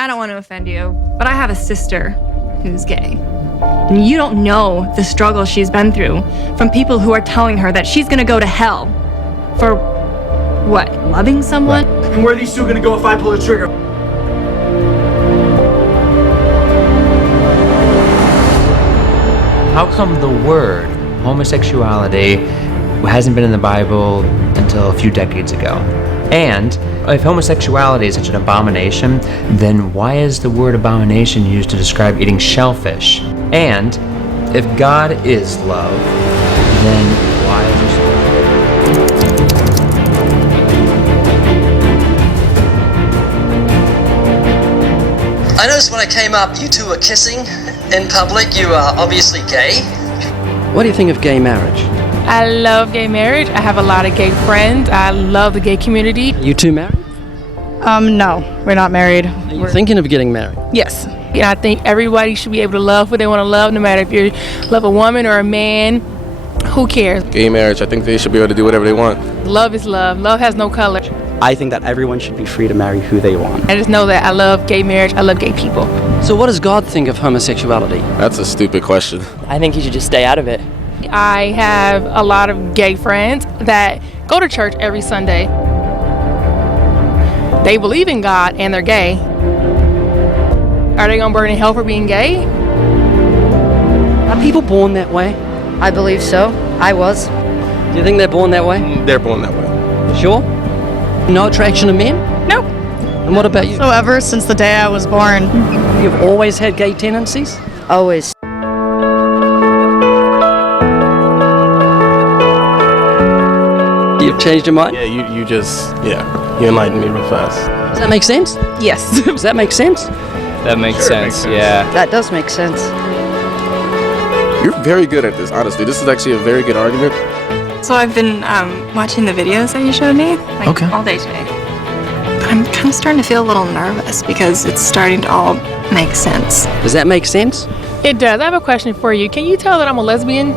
I don't want to offend you, but I have a sister who's gay. And you don't know the struggle she's been through from people who are telling her that she's gonna go to hell for, what, loving someone? And where are these two gonna go if I pull the trigger? How come the word homosexuality hasn't been in the Bible until a few decades ago? And if homosexuality is such an abomination, then why is the word abomination used to describe eating shellfish? And if God is love, then why is I noticed when I came up, you two were kissing in public. You are obviously gay. What do you think of gay marriage? I love gay marriage. I have a lot of gay friends. I love the gay community. You two married? No, we're not married. Are you thinking of getting married? Yes. And I think everybody should be able to love who they want to love, no matter if you love a woman or a man. Who cares? Gay marriage, I think they should be able to do whatever they want. Love is love. Love has no color. I think that everyone should be free to marry who they want. I just know that I love gay marriage. I love gay people. So what does God think of homosexuality? That's a stupid question. I think you should just stay out of it. I have a lot of gay friends that go to church every Sunday. They believe in God and they're gay. Are they going to burn in hell for being gay? Are people born that way? I believe so. I was. Do you think they're born that way? They're born that way. Sure? No attraction to men? Nope. And what about you? So ever since the day I was born. You've always had gay tendencies? Always. You've changed your mind? Yeah, you enlightened me real fast. Does that make sense? Yes. Does that make sense? That makes sense, yeah. That does make sense. You're very good at this, honestly. This is actually a very good argument. So I've been watching the videos that you showed me all day today. But I'm kind of starting to feel a little nervous because it's starting to all make sense. Does that make sense? It does. I have a question for you. Can you tell that I'm a lesbian?